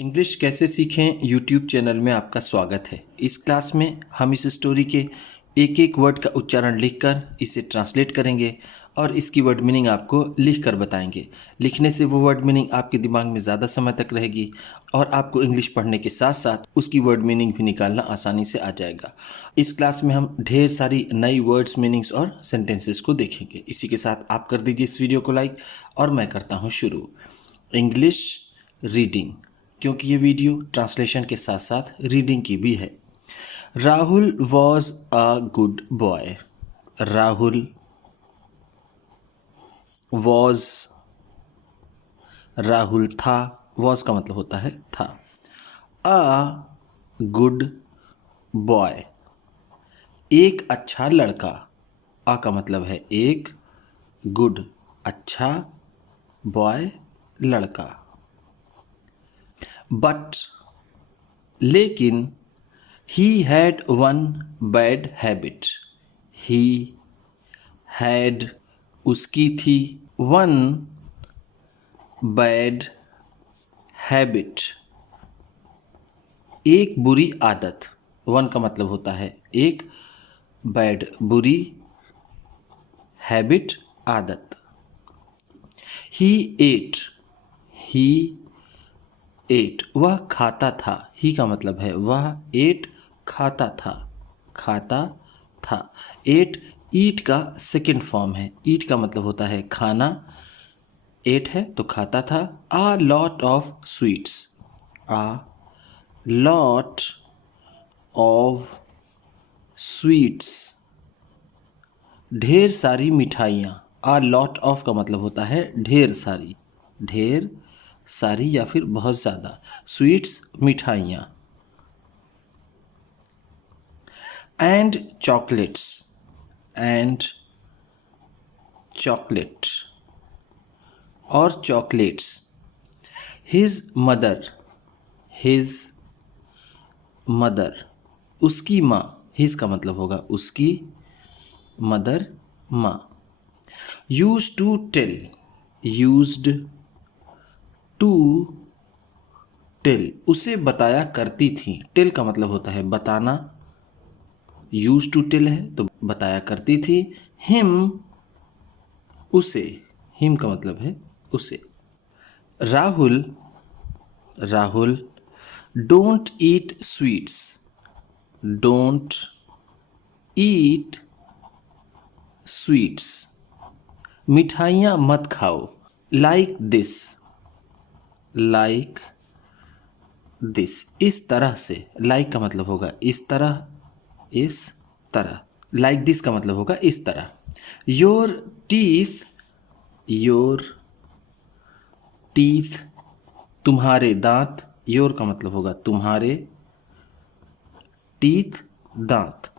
English कैसे सीखें YouTube channel में आपका स्वागत है। इस क्लास में हम इस स्टोरी के एक एक वर्ड का उच्चारण लिखकर इसे ट्रांसलेट करेंगे और इसकी वर्ड मीनिंग आपको लिख कर बताएंगे। लिखने से वो वर्ड मीनिंग आपके दिमाग में ज़्यादा समय तक रहेगी और आपको इंग्लिश पढ़ने के साथ साथ उसकी वर्ड मीनिंग भी निकालना आसानी से आ जाएगा। इस क्लास में हम ढेर सारी नई वर्ड्स मीनिंग्स और सेंटेंसेस को देखेंगे। इसी के साथ आप कर दीजिए इस वीडियो को लाइक और मैं करता हूँ शुरू। इंग्लिश रीडिंग, क्योंकि ये वीडियो ट्रांसलेशन के साथ साथ रीडिंग की भी है। Rahul was a good boy. Rahul was, Rahul था, वॉज का मतलब होता है था। अ गुड बॉय, एक अच्छा लड़का। अ का मतलब है एक, गुड अच्छा, बॉय लड़का। बट लेकिन, he had one bad habit. He had उसकी थी, वन बैड हैबिट एक बुरी आदत। वन का मतलब होता है एक, बैड बुरी, हैबिट आदत। ही एट, ही एट वह खाता था। ही का मतलब है वह, एट खाता था, खाता था। एट ईट का सेकंड फॉर्म है। ईट का मतलब होता है खाना, एट है तो खाता था। A lot of sweets, a lot of sweets ढेर सारी मिठाइयाँ। आ लॉट ऑफ का मतलब होता है ढेर सारी, ढेर सारी या फिर बहुत ज़्यादा। स्वीट्स मिठाइयाँ। एंड चॉकलेट्स, एंड चॉकलेट और chocolates. His mother, his mother उसकी माँ। हिज का मतलब होगा उसकी, मदर माँ। Use to tell, used to tell उसे बताया करती थी। टेल का मतलब होता है बताना, यूज टू टेल है तो बताया करती थी। हिम उसे, हिम का मतलब है उसे। Rahul, Rahul don't eat sweets, don't eat sweets मिठाइयाँ मत खाओ। लाइक दिस, लाइक दिस इस तरह से। लाइक का मतलब होगा इस तरह, इस तरह। लाइक दिस का मतलब होगा इस तरह। योर टीथ, योर टीथ तुम्हारे दांत। योर का मतलब होगा तुम्हारे, टीथ दांत।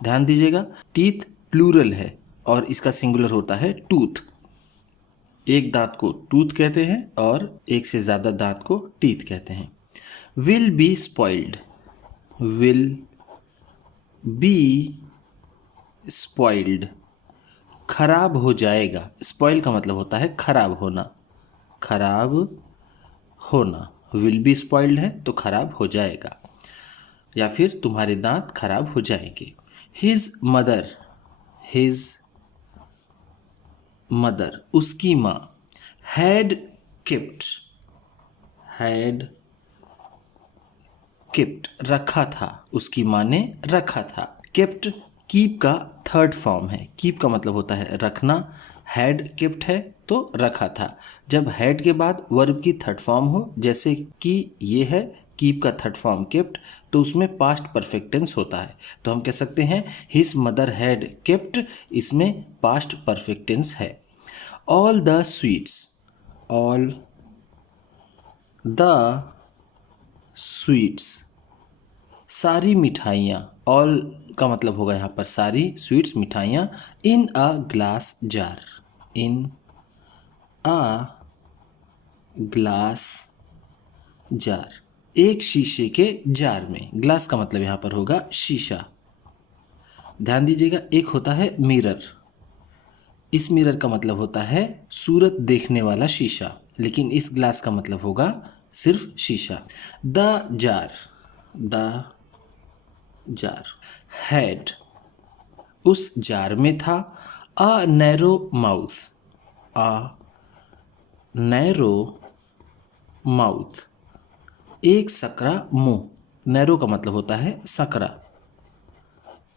ध्यान दीजिएगा टीथ प्लूरल है और इसका सिंगुलर होता है टूथ। एक दांत को टूथ कहते हैं और एक से ज़्यादा दांत को टीथ कहते हैं। Will be spoiled, will be spoiled खराब हो जाएगा। स्पॉइल का मतलब होता है खराब होना, खराब होना। विल बी स्पॉइल्ड है तो खराब हो जाएगा या फिर तुम्हारे दांत खराब हो जाएंगे। हिज मदर, हिज मदर उसकी माँ। हैड केप्ट, हैड केप्ट रखा था, उसकी माँ ने रखा था। केप्ट कीप का थर्ड फॉर्म है। कीप का मतलब होता है रखना, हैड केप्ट है तो रखा था। जब हैड के बाद वर्ब की थर्ड फॉर्म हो, जैसे कि ये है कीप का थर्ड फॉर्म केप्ट, तो उसमें पास्ट परफेक्ट टेंस होता है। तो हम कह सकते हैं हिज मदर हैड केप्ट, इसमें पास्ट परफेक्ट टेंस है। All the sweets, all the sweets सारी मिठाइयाँ। ऑल का मतलब होगा यहाँ पर सारी, स्वीट्स मिठाइयाँ। In a glass jar, in a glass jar एक शीशे के जार में। ग्लास का मतलब यहाँ पर होगा शीशा। ध्यान दीजिएगा एक होता है मिरर, इस मिरर का मतलब होता है सूरत देखने वाला शीशा, लेकिन इस ग्लास का मतलब होगा सिर्फ शीशा। द जार हैड, उस जार में था। अ नैरो माउथ, एक सकरा मुंह। नैरो का मतलब होता है सकरा,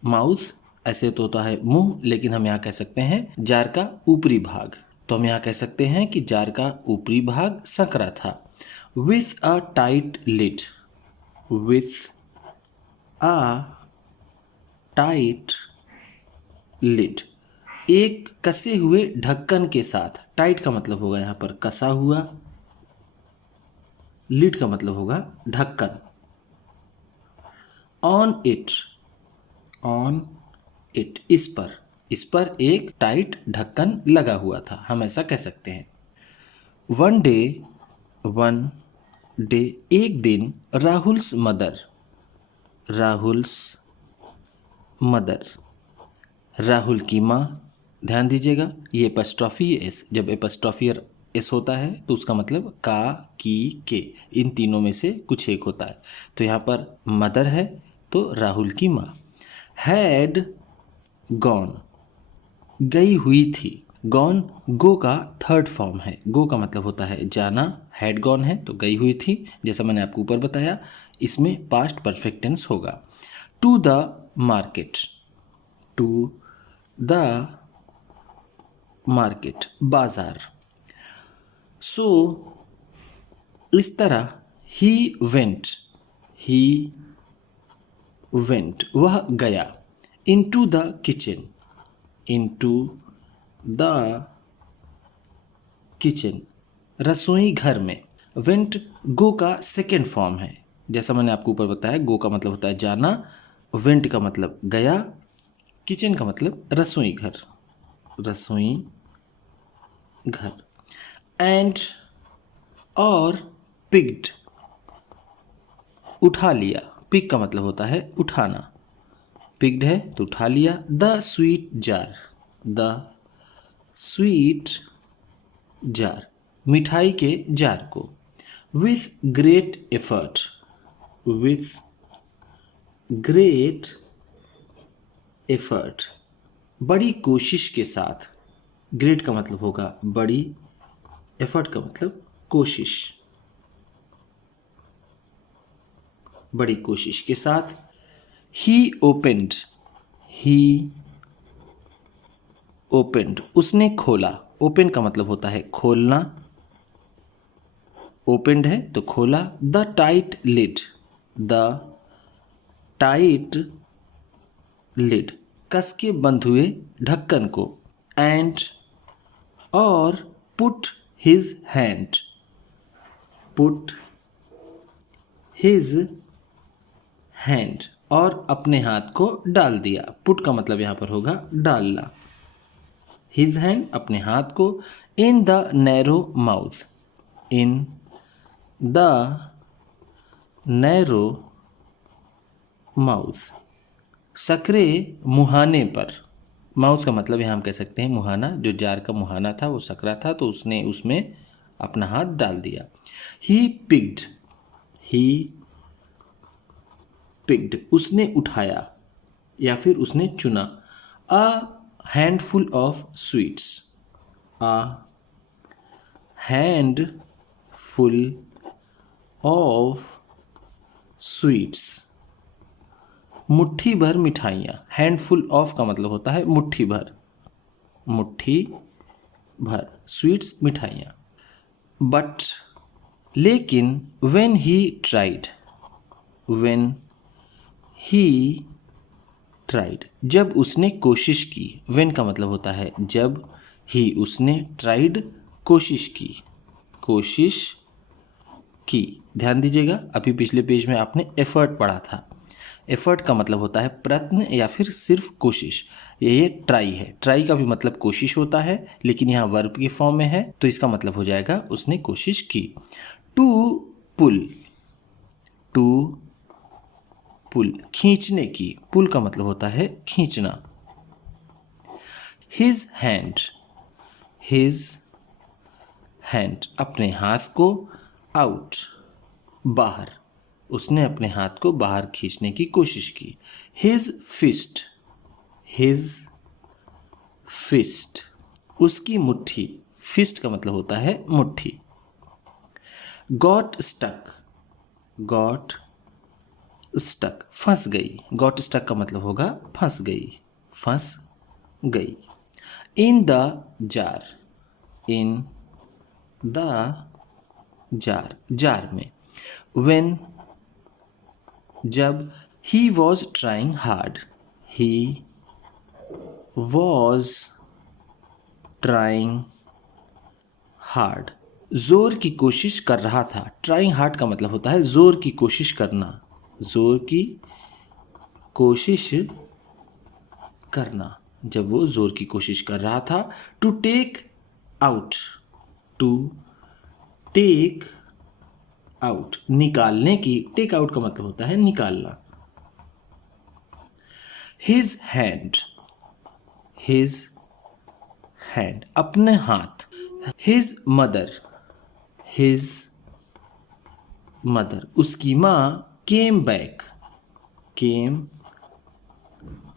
माउथ ऐसे तो होता है मुंह, लेकिन हम यहाँ कह सकते हैं जार का ऊपरी भाग। तो हम यहाँ कह सकते हैं कि जार का ऊपरी भाग सकरा था। With a tight lid, with a tight lid, एक कसे हुए ढक्कन के साथ। टाइट का मतलब होगा यहाँ पर कसा हुआ, लिड का मतलब होगा ढक्कन। ऑन इट, इस पर एक टाइट ढक्कन लगा हुआ था, हम ऐसा कह सकते हैं। वन डे, एक दिन। राहुल्स मदर, राहुल की माँ। ध्यान दीजिएगा, ये एपस्ट्रॉफी एस, जब एपस्ट्रॉफी और एस होता है तो उसका मतलब का, की, के, इन तीनों में से कुछ एक होता है। तो यहाँ पर मदर है तो राहुल की माँ। हैड गॉन, गई हुई थी। गॉन गो का थर्ड फॉर्म है। गो का मतलब होता है जाना, हैड गॉन है तो गई हुई थी, जैसा मैंने आपको ऊपर बताया। इसमें पास्ट परफेक्ट टेंस होगा। टू द मार्केट, बाजार। सो इस तरह ही वेंट, वह गया। इनटू द किचन, रसोई घर में। वेंट गो का सेकेंड फॉर्म है, जैसा मैंने आपको ऊपर बताया। गो का मतलब होता है जाना, वेंट का मतलब गया, किचन का मतलब रसोई घर। एंड और पिक्ड, उठा लिया। पिक का मतलब होता है उठाना, पिक्ड है तो उठा लिया। द स्वीट जार, मिठाई के जार को। विथ ग्रेट एफर्ट, बड़ी कोशिश के साथ। ग्रेट का मतलब होगा बड़ी, एफर्ट का मतलब कोशिश, बड़ी कोशिश के साथ। ही ओपेंड, उसने खोला। ओपन का मतलब होता है खोलना, ओपेंड है तो खोला। द टाइट लिड, कस के बंद हुए ढक्कन को। एंड और पुट हिज हैंड, और अपने हाथ को डाल दिया। पुट का मतलब यहाँ पर होगा डालना। हिज हैंड, अपने हाथ को। इन द नैरो माउथ, सकरे मुहाने पर। माउथ का मतलब यहाँ हम कह सकते हैं मुहाना, जो जार का मुहाना था वो सकरा था तो उसने उसमें अपना हाथ डाल दिया। ही पिक्ड, उसने उठाया या फिर उसने चुना। अ हैंडफुल ऑफ स्वीट्स, मुट्ठी भर मिठाइयाँ। हैंडफुल ऑफ का मतलब होता है मुट्ठी भर, स्वीट्स मिठाइयाँ। बट लेकिन, व्हेन ही ट्राइड, जब उसने कोशिश की। व्हेन का मतलब होता है जब, ही उसने, ट्राइड कोशिश की। ध्यान दीजिएगा, अभी पिछले पेज में आपने एफर्ट पढ़ा था। एफर्ट का मतलब होता है प्रयत्न या फिर सिर्फ कोशिश। ये ट्राई है, ट्राई का भी मतलब कोशिश होता है, लेकिन यहाँ वर्ब के फॉर्म में है तो इसका मतलब हो जाएगा उसने कोशिश की। टू पुल, खींचने की। पुल का मतलब होता है खींचना। हिज हैंड, अपने हाथ को। बाहर, उसने अपने हाथ को बाहर खींचने की कोशिश की। हिज फिस्ट, हिज फिस्ट, उसकी मुट्ठी, फिस्ट का मतलब होता है मुट्ठी। गॉट स्टक, गॉट स्टक, फंस गई। गॉट स्टक का मतलब होगा फंस गई, फंस गई। In the jar, in the jar, jar में। व्हेन, जब। He was trying hard, he was trying hard, जोर की कोशिश कर रहा था। ट्राइंग हार्ड का मतलब होता है जोर की कोशिश करना, जोर की कोशिश करना। जब वो जोर की कोशिश कर रहा था। To take out, to take out, निकालने की। टेक आउट का मतलब होता है निकालना। हिज हैंड, हिज हैंड, अपने हाथ। हिज मदर, हिज मदर, उसकी माँ। केम बैक, केम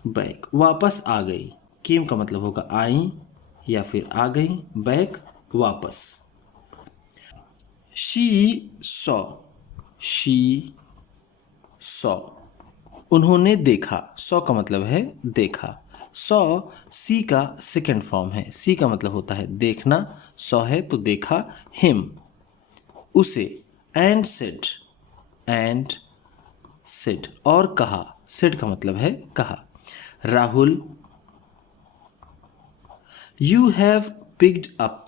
बैक, वापस आ गई। केम का मतलब होगा आई या फिर आ गई, बैक वापस। शी सॉ, शी सॉ, उन्होंने देखा। सॉ का मतलब है देखा। सॉ सी का सेकेंड फॉर्म है। सी का मतलब होता है देखना, सॉ है तो देखा। हिम, उसे। एंड सेड, एंड सेड, और कहा। सेड का मतलब है कहा। Rahul, you have picked up,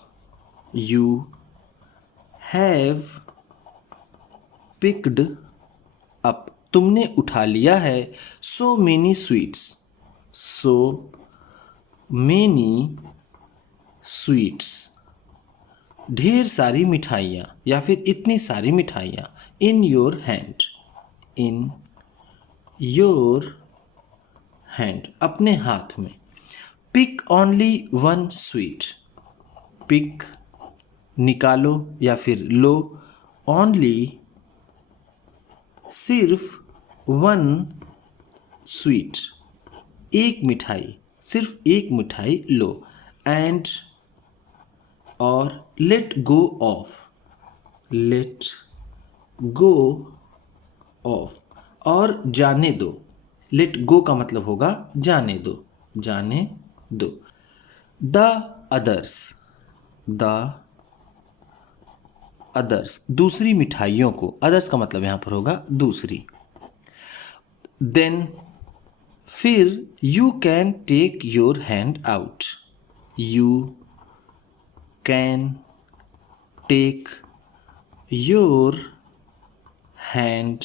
you have picked up, तुमने उठा लिया है। So many sweets, so many sweets, ढेर सारी मिठाइयाँ या फिर इतनी सारी मिठाइयाँ। In your hand, in your hand, अपने हाथ में। Pick only one sweet, pick निकालो या फिर लो। ओनली सिर्फ। वन स्वीट, एक मिठाई, सिर्फ एक मिठाई लो। एंड, और। Let go off, let go off, और जाने दो। लेट गो का मतलब होगा जाने दो, जाने दो। द अदर्स, द अदर्स, दूसरी मिठाइयों को। अदर्स का मतलब यहाँ पर होगा दूसरी। देन, फिर। You can take your hand out, you can take your hand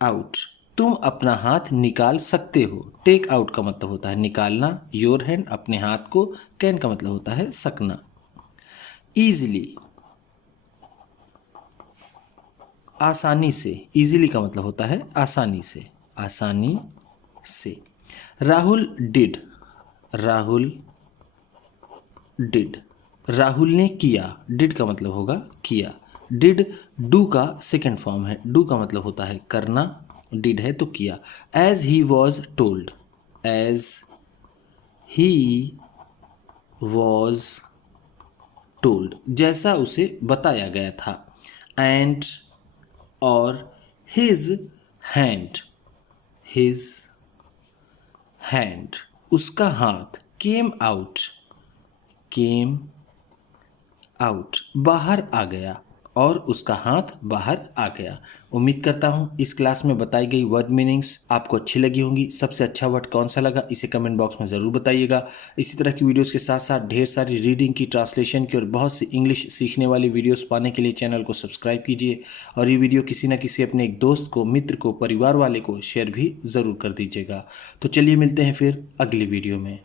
out, तुम अपना हाथ निकाल सकते हो। टेक आउट का मतलब होता है निकालना, योर हैंड अपने हाथ को, कैन का मतलब होता है सकना। ईजिली, आसानी से। ईजिली का मतलब होता है आसानी से, आसानी से। राहुल डिड, राहुल डिड, राहुल ने किया। डिड का मतलब होगा किया। डिड डू का सेकेंड फॉर्म है। डू का मतलब होता है करना, डिड है तो किया। As he was told, as he was told, जैसा उसे बताया गया था। एंड, और। हिज हैंड, हिज हैंड, उसका हाथ। केम आउट, केम आउट, बाहर आ गया, और उसका हाथ बाहर आ गया। उम्मीद करता हूँ इस क्लास में बताई गई वर्ड मीनिंग्स आपको अच्छी लगी होंगी। सबसे अच्छा वर्ड कौन सा लगा इसे कमेंट बॉक्स में ज़रूर बताइएगा। इसी तरह की वीडियोस के साथ साथ ढेर सारी रीडिंग की, ट्रांसलेशन की और बहुत सी इंग्लिश सीखने वाली वीडियोस पाने के लिए चैनल को सब्सक्राइब कीजिए। और ये वीडियो किसी न किसी अपने एक दोस्त को, मित्र को, परिवार वाले को शेयर भी ज़रूर कर दीजिएगा। तो चलिए मिलते हैं फिर अगली वीडियो में।